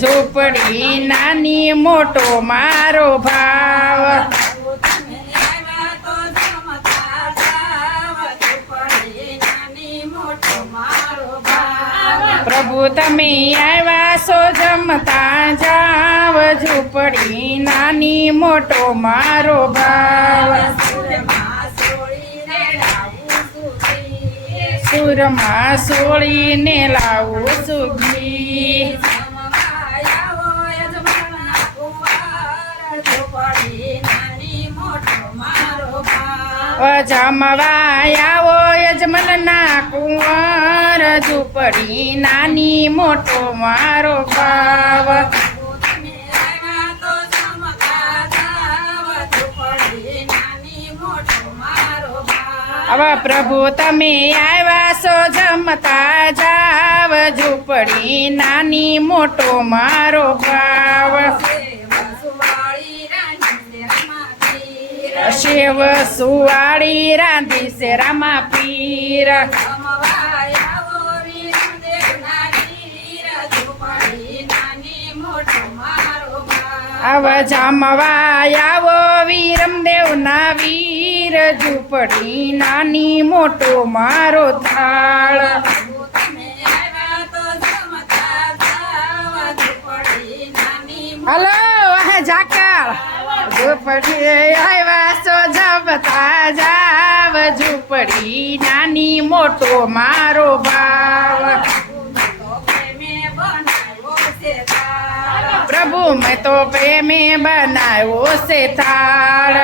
ઝૂંપડી નાની મોટો મારો ભાવ. નાની મોટો મારો ભાવ. પ્રભુ તમે આવ્યા સો જમતા જાવ. ઝૂંપડી નાની મોટો મારો ભાવ. સુરમાં સોળીને લાવું સુગી સમવાયા હોય ના કુંવર ઝૂંપડી નાની મોટો મારો હવે પ્રભુ તમે આવ્યા છો, જમતા જાવ, ઝૂંપડી નાની મોટો મારો ભાવ. શિવ સુવાળી રાંધી છે રામા પીર. ભાવ આવો વીરમ વીરમદેવના વીર ઝૂંપડી નાની મોટો મારો થાળ. હલો આ ઝાકળ. ઝૂંપડી આવ્યા તો જમતા જાવ ઝૂંપડી નાની મોટો મારો ભાવ પ્રભુ મેં તો પ્રેમે બનાવ્યો છે થાળ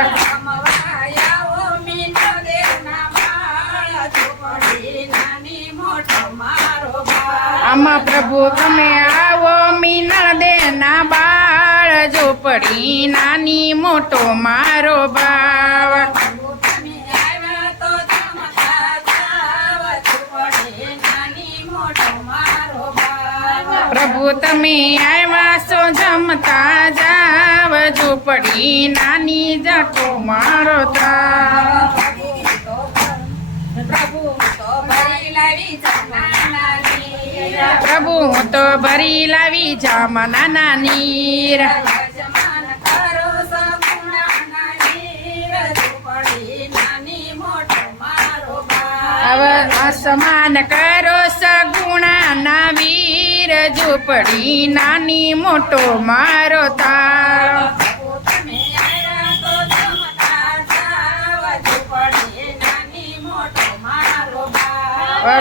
આમાં પ્રભુ તમે આવો મીના દેના બાળ. ઝોપડી નાની મોટો મારો પ્રભુ તમે આવ્યા છો જમતા જાવ. ઝૂંપડી નાની જટો મારો તા પ્રભુ તો ભરી લાવી જમાના નીર પ્રભુ હું તો ભરી લાવી નીર નીર ઝૂંપડી નાની અવ અસમાન કરો સગુણા વીર. જાવ ઝૂંપડી નાની મોટો મારો ભાવ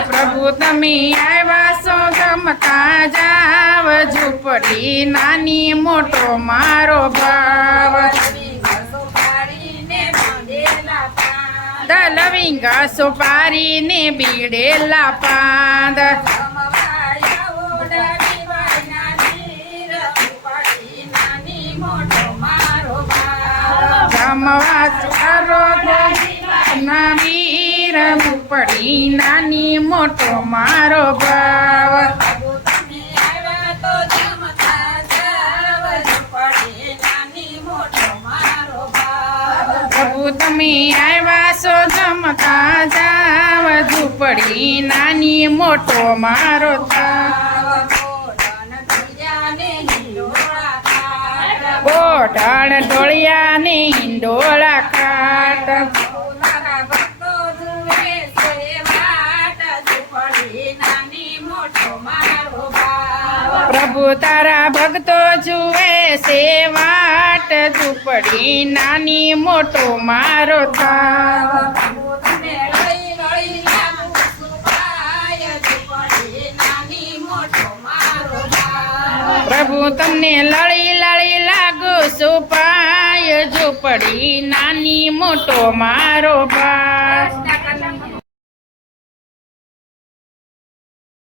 પ્રભુ તમે આવ્યા છો, ગમતા જાવ. ઝૂંપડી નાની મોટો મારો ભાવ. દલવિંગા સુપારીને બીડેલા પાંદ. જમવા ચારો ના વીર નાની મોટો મારો ભાવ તમે આવ્યા છો જમતા જાવ ઝૂંપડી નાની મોટો મારો થાવ ગોઠણ ઢોળિયાની ને હિંડોળા ખાટ પ્રભુ તારા ભક્તો જુએ છે વાટ ઝૂંપડી નાની મોટો મારો થાવ પ્રભુ તમને લળી લળી લાગુ સુપાય ઝોપડી નાની મોટો મારો ભાવ